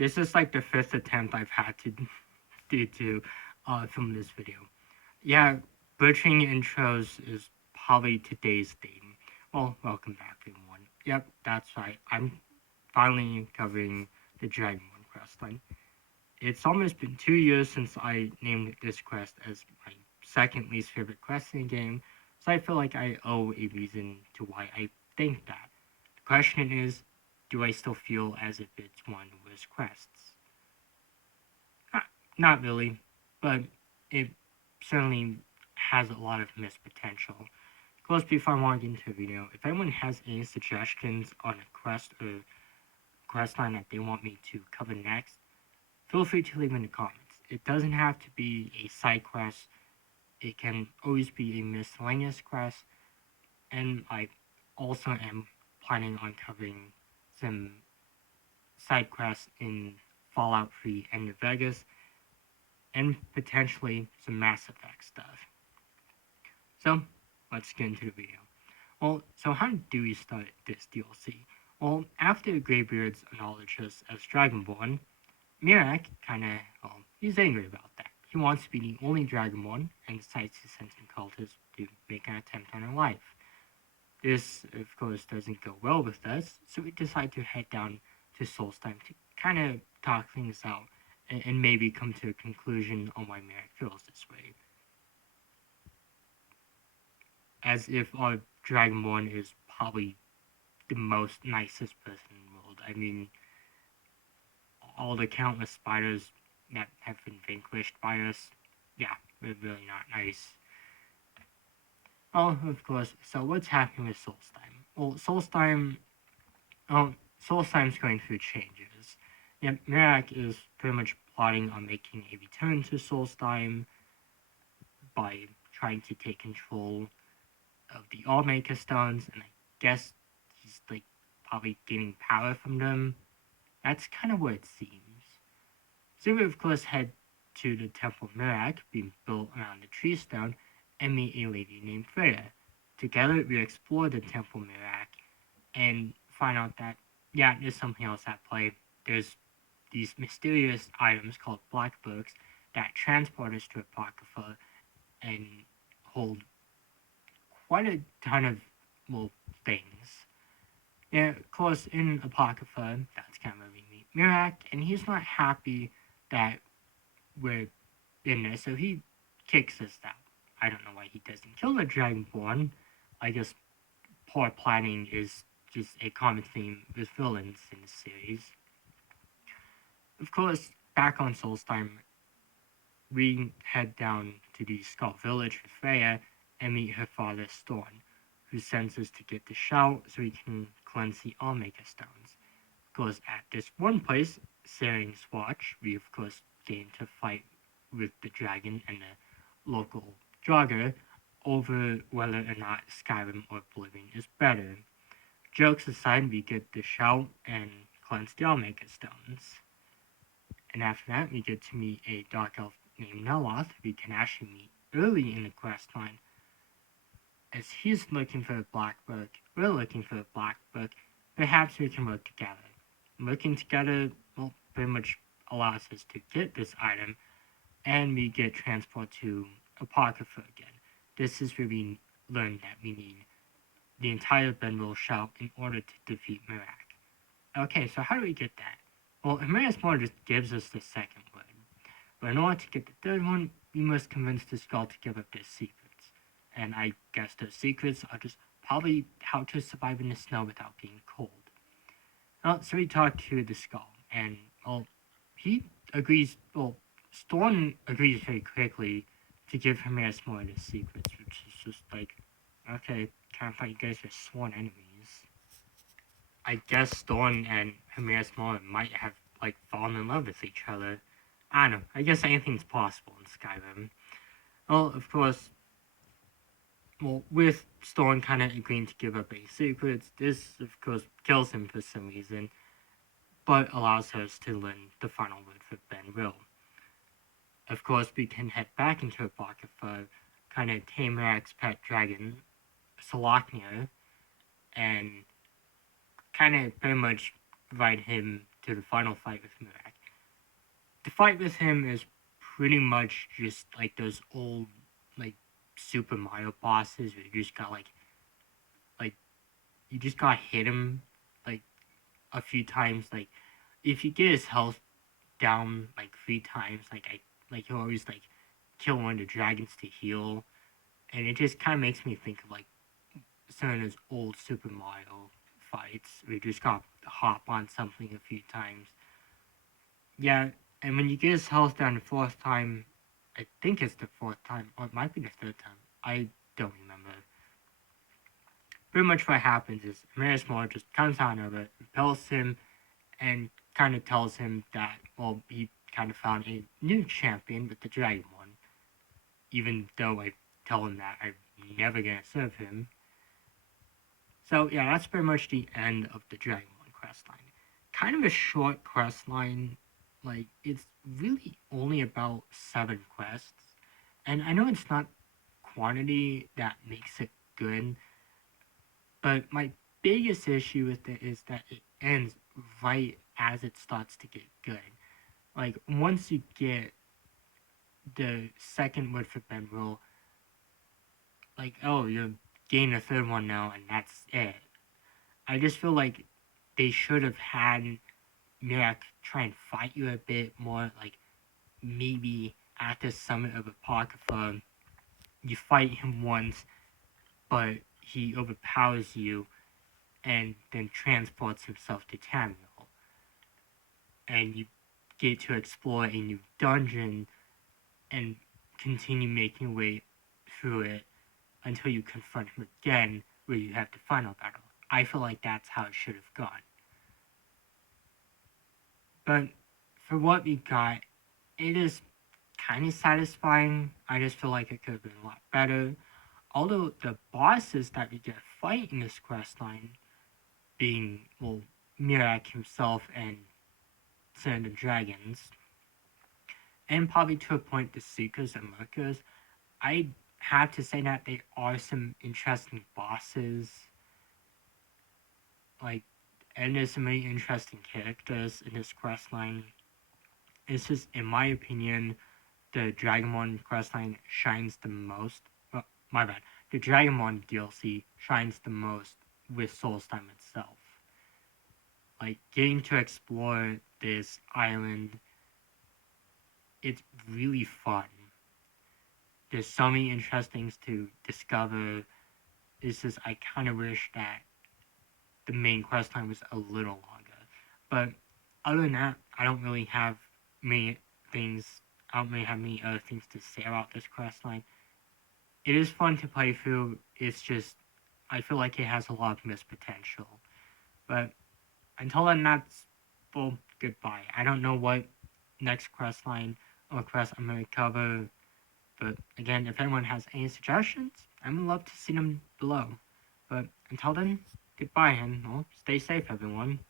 This is like the fifth attempt I've had to do to film this video. Yeah, butchering intros is probably today's theme. Well, welcome back, everyone. Yep, that's right. I'm finally covering the Dragonborn Questline. It's almost been 2 years since I named this quest as my second least favorite quest in the game, so I feel like I owe a reason to why I think that. The question is, do I still feel as if it's one of the worst quests? Not, not really, but it certainly has a lot of missed potential. Of course, before I want to get into the video, if anyone has any suggestions on a quest or quest line that they want me to cover next, feel free to leave in the comments. It doesn't have to be a side quest. It can always be a miscellaneous quest, and I also am planning on covering some side quests in Fallout 3 and New Vegas, and potentially some Mass Effect stuff. So, let's get into the video. Well, so how do we start this DLC? Well, after Greybeards acknowledges us as Dragonborn, Mirak kinda, he's angry about that. He wants to be the only Dragonborn and decides to send some cultists to make an attempt on her life. This, of course, doesn't go well with us, so we decide to head down to Solstheim to kind of talk things out and maybe come to a conclusion on why Mirak feels this way. As if our Dragonborn is probably the most nicest person in the world. I mean, all the countless spiders that have been vanquished by us, yeah, they're really not nice. Oh, of course, so what's happening with Solstheim? Well, Solstheim's going through changes. Yeah, Mirak is pretty much plotting on making a return to Solstheim by trying to take control of the Allmaker Stones, and I guess he's like probably gaining power from them. That's kind of what it seems. So we of course head to the Temple of Mirak, being built around the tree stone, and meet a lady named Freya. Together we explore the Temple of Mirak and find out that, yeah, there's something else at play. There's these mysterious items called black books that transport us to Apocrypha and hold quite a ton of, well, things. Yeah, of course, in Apocrypha, that's kind of where we meet Mirak, and he's not happy that we're in there, so he kicks us out. I don't know why he doesn't kill the Dragonborn. I guess poor planning is just a common theme with villains in the series. Of course, back on Solstheim, we head down to the Skull Village with Freya and meet her father Storn, who sends us to get the shout so we can cleanse the Allmaker Stones. Because at this one place, Saring's Watch, we of course get into a fight with the dragon and the local jogger over whether or not Skyrim or Oblivion is better. Jokes aside, we get the shout and cleanse the Allmaker Stones. And after that, we get to meet a dark elf named Neloth, we can actually meet early in the quest line. As he's looking for a black book, we're looking for a black book, perhaps we can work together. Working together, well, pretty much allows us to get this item, and we get transport to Apocrypha again. This is where we learn that we need the entire Benwell shout in order to defeat Mirak. Okay, so how do we get that? Well, Emeritus Moore just gives us the second word. But in order to get the third one, we must convince the skull to give up their secrets. And I guess those secrets are just probably how to survive in the snow without being cold. Well, so we talk to the skull, and, well, he agrees, well, Storm agrees very quickly to give Hermaeus more of the secrets, which is just like, okay, kind of thought you guys are sworn enemies. I guess Storm and Hermaeus Moore might have, like, fallen in love with each other. I don't know, I guess anything's possible in Skyrim. Well, of course, well, with Storm kind of agreeing to give up his secrets, this, of course, kills him for some reason, but allows us to learn the final word for Benwell. Of course, we can head back into Apocrypha, kind of tame Mirak's pet dragon, Solaknir, and kind of pretty much invite him to the final fight with Mirak. the fight with him is pretty much just like those old like Super Mario bosses where like you just got hit him like a few times. Like if you get his health down like 3 times, like he'll always like kill one of the dragons to heal, and it just kind of makes me think of like some of those old Super Mario fights where you just got hop on something a few times. Yeah, and when you get his health down the fourth time, I think it's the fourth time, or it might be the third time. I don't remember. Pretty much what happens is Marismore just comes out of it, repels him, and kind of tells him that, well, he kind of found a new champion with the Dragon one, even though I tell him that I'm never gonna serve him. So yeah, that's pretty much the end of the Dragonborn questline. Kind of a short questline, like it's really only about 7 quests, and I know it's not quantity that makes it good, but my biggest issue with it is that it ends right as it starts to get good. Like once you get the second word for bedroll, like oh you're getting a third one now, and that's it. I just feel like they should have had Mirak try and fight you a bit more. Like maybe at the summit of Apocrypha, you fight him once, but he overpowers you and then transports himself to Tamriel, and you get to explore a new dungeon and continue making your way through it until you confront him again, where you have the final battle. I feel like that's how it should have gone. But for what we got, it is kind of satisfying. I just feel like it could have been a lot better. Although the bosses that we get fight in this quest line, being, well, Mirak himself and some of the dragons, and probably to a point the Seekers and Lurkers, I have to say that they are some interesting bosses. Like, and there's some really interesting characters in this quest line. It's just, in my opinion, the Dragonborn questline shines the most. Well, my bad. The Dragonborn DLC shines the most with Soulstime itself. Like getting to explore this island, it's really fun. There's so many interesting things to discover. It's just I kind of wish that the main questline was a little longer. But other than that, I don't really have many things. I don't really have many other things to say about this questline. It is fun to play through. It's just I feel like it has a lot of missed potential. But until then, that's well, goodbye. I don't know what next quest line or quest I'm gonna cover. But again, if anyone has any suggestions, I would love to see them below. But until then, goodbye and well, stay safe, everyone.